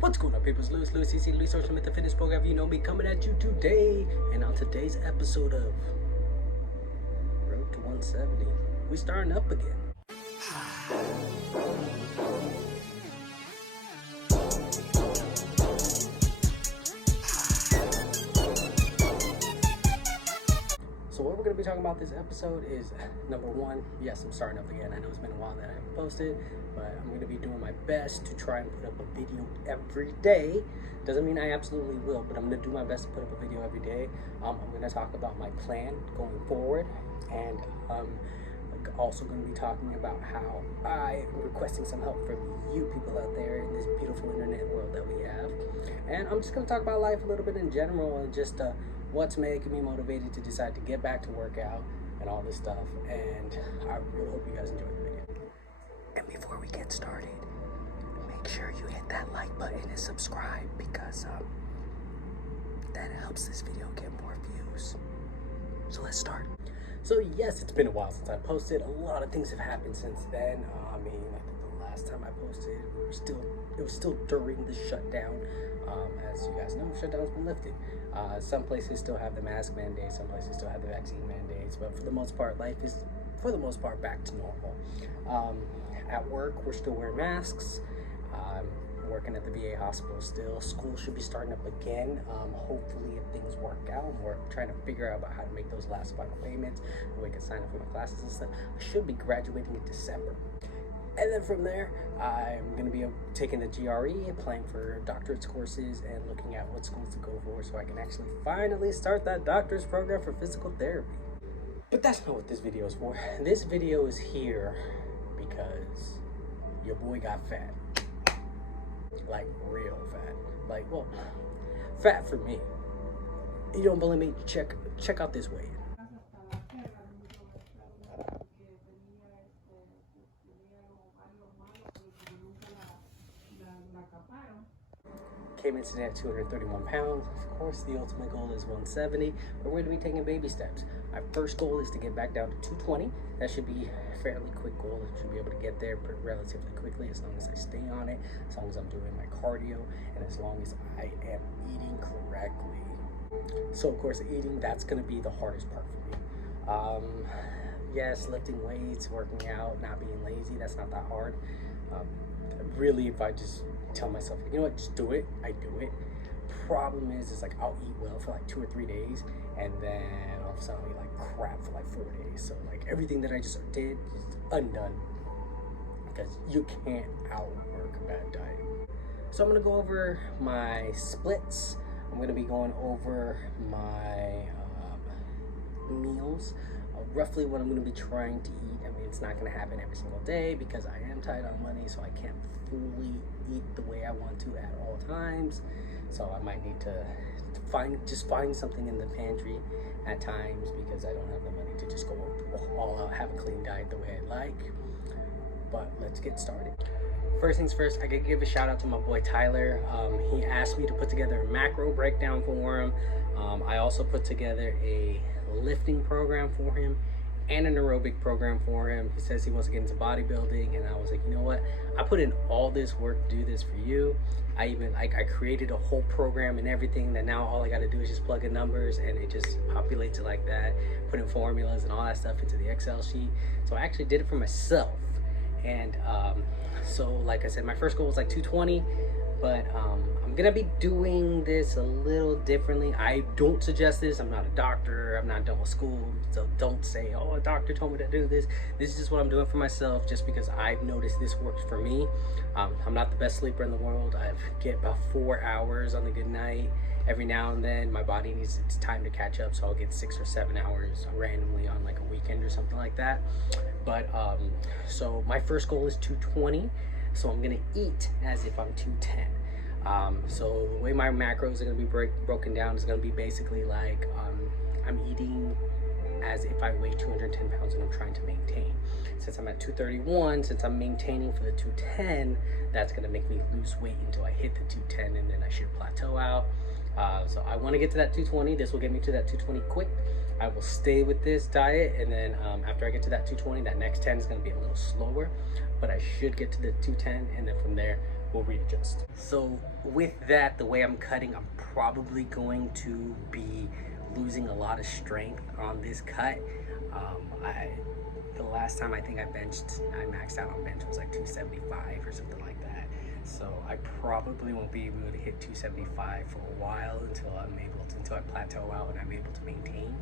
What's going on, peoples? Louis CC, Louis Social Media Fitness Program. You know me, coming at you today. And on today's episode of Road to 170, we starting up again. So what we're going to be talking about this episode is, number one, yes, I'm starting up again. I know it's been a while that I haven't posted, but I'm going to be doing my best to try and put up a video every day. Doesn't mean I absolutely will, but I'm going to do my best to put up a video every day. I'm going to talk about my plan going forward, and I'm also going to be talking about how I am requesting some help from you people out there in this beautiful internet world that we have. And I'm just going to talk about life a little bit in general, and just what's making me motivated to decide to get back to workout and all this stuff. And I really hope you guys enjoy the video. And before we get started, make sure you hit that like button and subscribe, because that helps this video get more views. So let's start. So yes, it's been a while since I posted. A lot of things have happened since then. I think the last time I posted, it was still during the shutdown. As you guys know, the shutdown's been lifted. Some places still have the mask mandates, some places still have the vaccine mandates, but for the most part, life is, for the most part, back to normal. At work, we're still wearing masks. Working at the VA hospital still. School should be starting up again. Hopefully, if things work out, we're trying to figure out about how to make those last final payments, and we can sign up for my classes and stuff. I should be graduating in December. And then from there, I'm going to be taking the GRE, applying for doctorate courses, and looking at what schools to go for so I can actually finally start that doctor's program for physical therapy. But that's not what this video is for. This video is here because your boy got fat. Like, real fat. Like, well, fat for me. You don't believe me? Check out this weigh-in. Came in today at 231 pounds. Of course, the ultimate goal is 170, but we're going to be taking baby steps. My first goal is to get back down to 220. That should be a fairly quick goal. I should be able to get there relatively quickly, as long as I stay on it, as long as I'm doing my cardio, and as long as I am eating correctly. So, of course, eating, that's going to be the hardest part for me. Yes, lifting weights, working out, not being lazy, that's not that hard. Really, if I just tell myself, you know what, just do it, I do it. Problem is like, I'll eat well for like 2 or 3 days, and then all of a sudden I'll eat like crap for like 4 days. So like everything that I just did is undone, because you can't outwork a bad diet. So I'm gonna go over my splits. I'm gonna be going over my meals, roughly what I'm gonna be trying to eat. I mean, it's not gonna happen every single day because I am tight on money, so I can't fully eat the way I want to at all times. So I might need to find something in the pantry at times, because I don't have the money to just go all out, have a clean diet the way I like. But let's get started. First things first, I gotta give a shout out to my boy Tyler. He asked me to put together a macro breakdown for him. I also put together a lifting program for him and an aerobic program for him. He says he wants to get into bodybuilding, and I was like, you know what, I put in all this work to do this for you. I created a whole program and everything, that now all I got to do is just plug in numbers and it just populates it like that, put in formulas and all that stuff into the Excel sheet. So I actually did it for myself. And so like I said, my first goal was like 220, but I'm gonna be doing this a little differently. I don't suggest this. I'm not a doctor. I'm not done with school, so don't say, oh, a doctor told me to do this. This is just what I'm doing for myself, just because I've noticed this works for me. I'm not the best sleeper in the world. I get about 4 hours on a good night. Every now and then my body needs its time to catch up, so I'll get 6 or 7 hours randomly on like a weekend or something like that. But so my first goal is 220, so I'm gonna eat as if I'm 210. So the way my macros are going to be broken down is going to be basically like, I'm eating as if I weigh 210 pounds and I'm trying to maintain. Since I'm at 231, since I'm maintaining for the 210, that's going to make me lose weight until I hit the 210, and then I should plateau out. So I want to get to that 220. This will get me to that 220 quick. I will stay with this diet, and then after I get to that 220, that next 10 is going to be a little slower, but I should get to the 210, and then from there we'll readjust. So with that, the way I'm cutting, I'm probably going to be losing a lot of strength on this cut. The last time I think I maxed out on bench was like 275 or something like that. So I probably won't be able to hit 275 for a while until I plateau out and I'm able to maintain.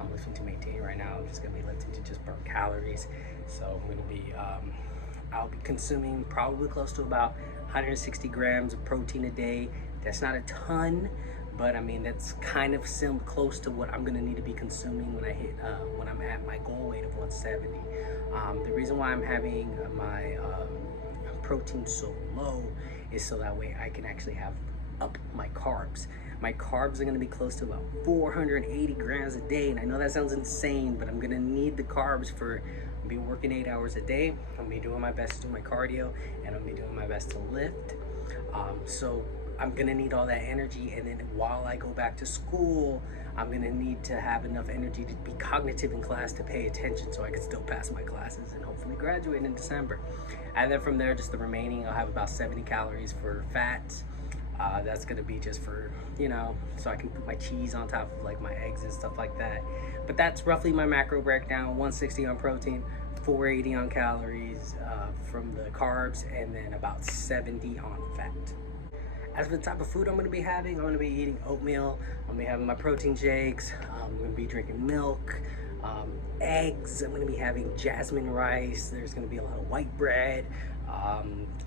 I'm lifting to maintain right now. I'm just gonna be lifting to just burn calories. So I'm gonna be, I'll be consuming probably close to about 160 grams of protein a day. That's not a ton, but I mean, that's kind of close to what I'm gonna need to be consuming when when I'm at my goal weight of 170. The reason why I'm having my protein so low is so that way I can actually have up my carbs. My carbs are gonna be close to about 480 grams a day, and I know that sounds insane, but I'm gonna need the carbs for, I'll be working 8 hours a day. I'll be doing my best to do my cardio, and I'll be doing my best to lift. So I'm gonna need all that energy, and then while I go back to school, I'm gonna need to have enough energy to be cognitive in class to pay attention so I can still pass my classes and hopefully graduate in December. And then from there, just the remaining, I'll have about 70 calories for fats. That's gonna be just for, you know, so I can put my cheese on top of like my eggs and stuff like that. But that's roughly my macro breakdown: 160 on protein, 480 on calories from the carbs, and then about 70 on fat. As for the type of food I'm gonna be having, I'm gonna be eating oatmeal, I'm gonna be having my protein shakes, I'm gonna be drinking milk, eggs, I'm gonna be having jasmine rice, there's gonna be a lot of white bread.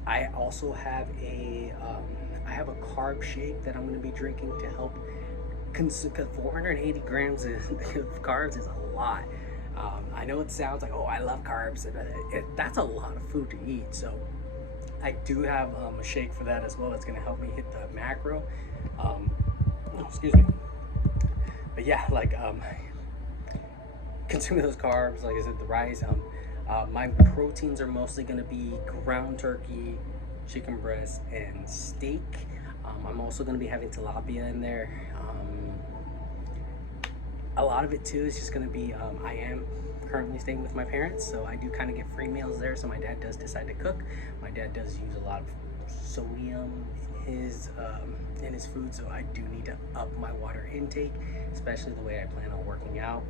I also have I have a carb shake that I'm gonna be drinking to help consume, because 480 grams of carbs is a lot. I know it sounds like, oh, I love carbs, that's a lot of food to eat. So I do have a shake for that as well. It's gonna help me hit the macro. Excuse me. But yeah, like consuming those carbs, like I said, the rice. My proteins are mostly gonna be ground turkey, chicken breast, and steak. I'm also gonna be having tilapia in there. A lot of it too is just gonna be, I am currently staying with my parents, so I do kind of get free meals there. So my dad does decide to cook. My dad does use a lot of sodium in his food, so I do need to up my water intake, especially the way I plan on working out.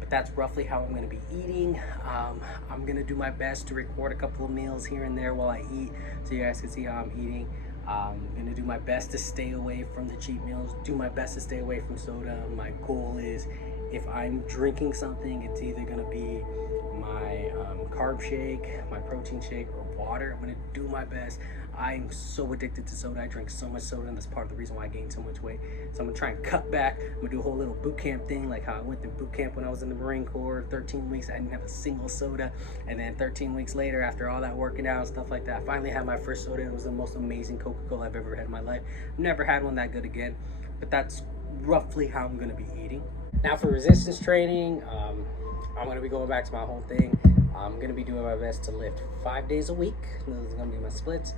But that's roughly how I'm going to be eating. I'm going to do my best to record a couple of meals here and there while I eat, so you guys can see how I'm eating. I'm going to do my best to stay away from the cheat meals, do my best to stay away from soda. My goal is, if I'm drinking something, it's either going to be my carb shake, my protein shake, or water. I'm going to do my best. I'm so addicted to soda. I drink so much soda, and that's part of the reason why I gained so much weight. So I'm gonna try and cut back. I'm gonna do a whole little boot camp thing, like how I went through boot camp when I was in the Marine Corps. 13 weeks, I didn't have a single soda. And then 13 weeks later, after all that working out and stuff like that, I finally had my first soda. It was the most amazing Coca-Cola I've ever had in my life. Never had one that good again. But that's roughly how I'm gonna be eating. Now for resistance training, I'm gonna be going back to my whole thing. I'm gonna be doing my best to lift 5 days a week. Those are gonna be my splits.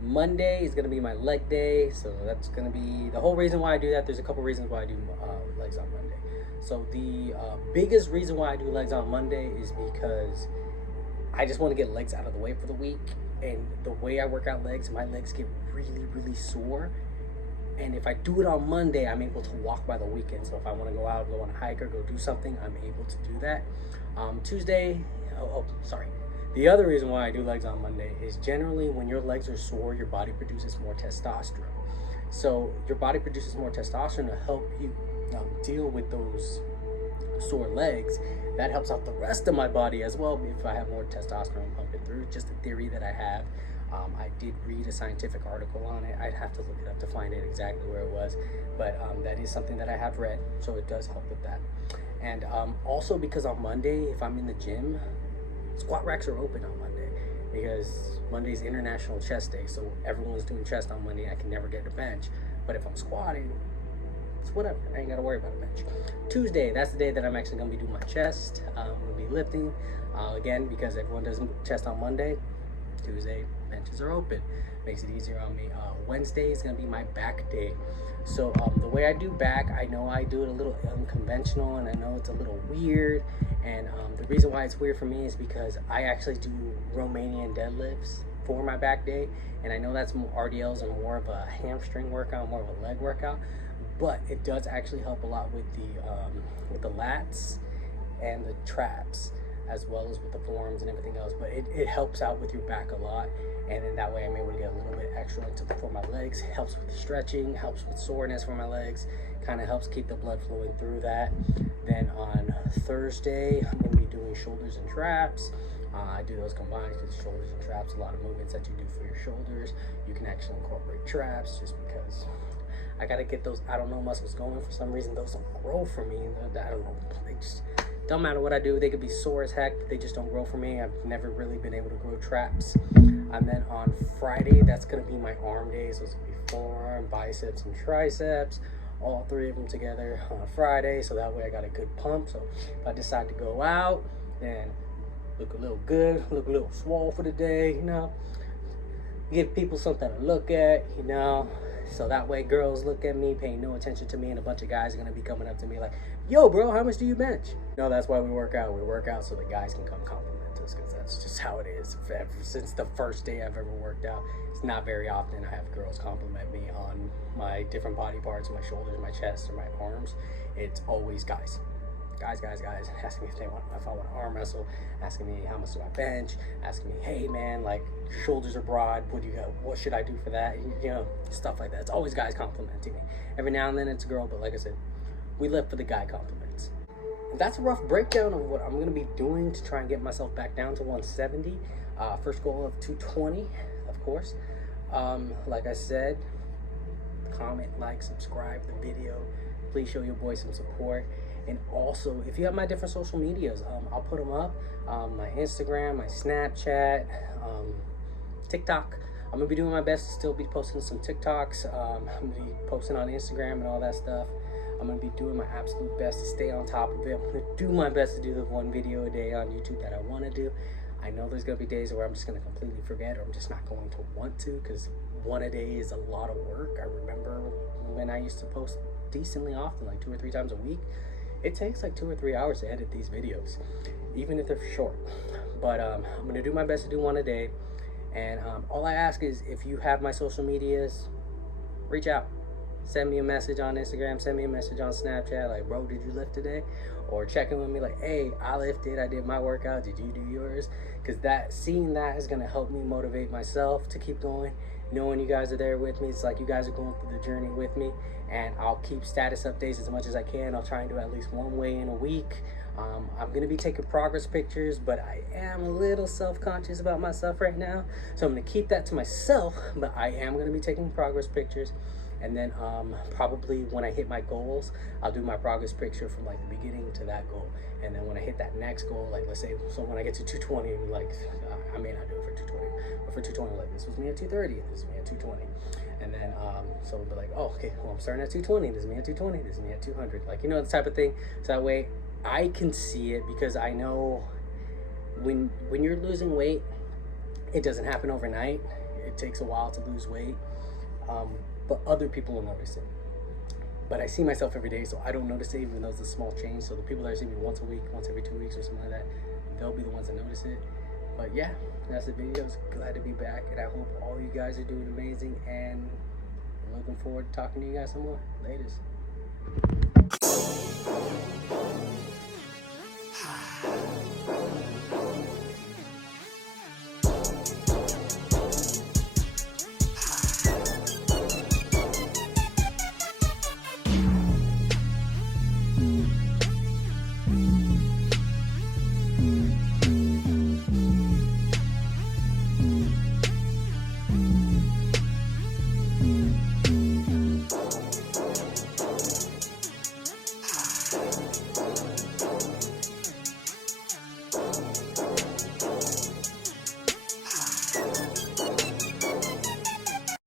Monday is gonna be my leg day, so that's gonna be the whole reason why I do that. There's a couple reasons why I do legs on Monday. So the biggest reason why I do legs on Monday is because I just want to get legs out of the way for the week. And the way I work out legs, my legs get really, really sore. And if I do it on Monday, I'm able to walk by the weekend. So if I want to go out, go on a hike, or go do something, I'm able to do that. Tuesday, the other reason why I do legs on Monday is generally when your legs are sore, your body produces more testosterone. So your body produces more testosterone to help you deal with those sore legs. That helps out the rest of my body as well if I have more testosterone pumping through. Just a theory that I have. I did read a scientific article on it. I'd have to look it up to find it exactly where it was, but that is something that I have read, so it does help with that. And also because on Monday, if I'm in the gym, squat racks are open on Monday because Monday's International Chest Day, so everyone's doing chest on Monday. I can never get a bench, but if I'm squatting, it's whatever. I ain't got to worry about a bench. Tuesday, that's the day that I'm actually going to be doing my chest. I'm going to be lifting, again, because everyone does chest on Monday. Tuesday, benches are open. Makes it easier on me. Wednesday is going to be my back day. So the way I do back, I know I do it a little unconventional, and I know it's a little weird. And the reason why it's weird for me is because I actually do Romanian deadlifts for my back day. And I know that's more, RDLs are more of a hamstring workout, more of a leg workout, but it does actually help a lot with the lats and the traps, as well as with the forearms and everything else. But it helps out with your back a lot, and then that way I'm able to get a little bit extra for my legs. Helps with the stretching, helps with soreness for my legs, kind of helps keep the blood flowing through that. Then on Thursday, I'm going to be doing shoulders and traps. I do those combined because shoulders and traps, a lot of movements that you do for your shoulders. You can actually incorporate traps just because I got to get those, I don't know, muscles going. For some reason, those don't grow for me. I don't know, they just, don't matter what I do, they could be sore as heck, but they just don't grow for me. I've never really been able to grow traps. And then on Friday, that's going to be my arm day. So it's going to be forearm, biceps, and triceps. All three of them together on Friday. So that way I got a good pump. So if I decide to go out, then look a little good, look a little swole for the day, you know. Give people something to look at, you know. So that way girls look at me, paying no attention to me, and a bunch of guys are going to be coming up to me like, yo, bro, how much do you bench? No, that's why we work out. We work out so the guys can come compliment us, because that's just how it is. Ever since the first day I've ever worked out, it's not very often I have girls compliment me on my different body parts, my shoulders, my chest, or my arms. It's always guys. Guys, asking me if I want to arm wrestle, asking me how much do I bench, asking me, hey man, like your shoulders are broad, what should I do for that? You know, stuff like that. It's always guys complimenting me. Every now and then it's a girl, but like I said, we live for the guy compliments. And that's a rough breakdown of what I'm going to be doing to try and get myself back down to 170. First goal of 220, of course. Like I said, comment, like, subscribe the video. Please show your boy some support. And also, if you have my different social medias, I'll put them up. My Instagram, my Snapchat, TikTok. I'm going to be doing my best to still be posting some TikToks. I'm going to be posting on Instagram and all that stuff. I'm going to be doing my absolute best to stay on top of it. I'm going to do my best to do the one video a day on YouTube that I want to do. I know there's going to be days where I'm just going to completely forget, or I'm just not going to want to, because one a day is a lot of work. I remember when I used to post decently often, like 2 or 3 times a week. It takes like 2 or 3 hours to edit these videos, even if they're short. But I'm going to do my best to do one a day. And all I ask is, if you have my social medias, reach out. Send me a message on Instagram, send me a message on Snapchat, like, bro, did you lift today? Or check in with me like, hey, I lifted, I did my workout, did you do yours? Because seeing that is going to help me motivate myself to keep going. Knowing you guys are there with me, it's like you guys are going through the journey with me. And I'll keep status updates as much as I can. I'll try and do at least one weigh-in a week. I'm going to be taking progress pictures, but I am a little self-conscious about myself right now. So I'm going to keep that to myself, but I am going to be taking progress pictures. And then probably when I hit my goals, I'll do my progress picture from like the beginning to that goal. And then when I hit that next goal, like let's say, so when I get to 220, like I may not do it for 220, but for 220, like this was me at 230, and this is me at 220. And then, so we'll be like, oh, okay, well, I'm starting at 220, this is me at 220, this is me at 200. Like, you know, the type of thing. So that way I can see it, because I know when you're losing weight, it doesn't happen overnight. It takes a while to lose weight. But other people will notice it. But I see myself every day, so I don't notice it, even though it's a small change. So the people that are seeing me once a week, once every 2 weeks or something like that, they'll be the ones that notice it. But yeah, that's the videos. Glad to be back, and I hope all you guys are doing amazing, and I'm looking forward to talking to you guys some more. Latest.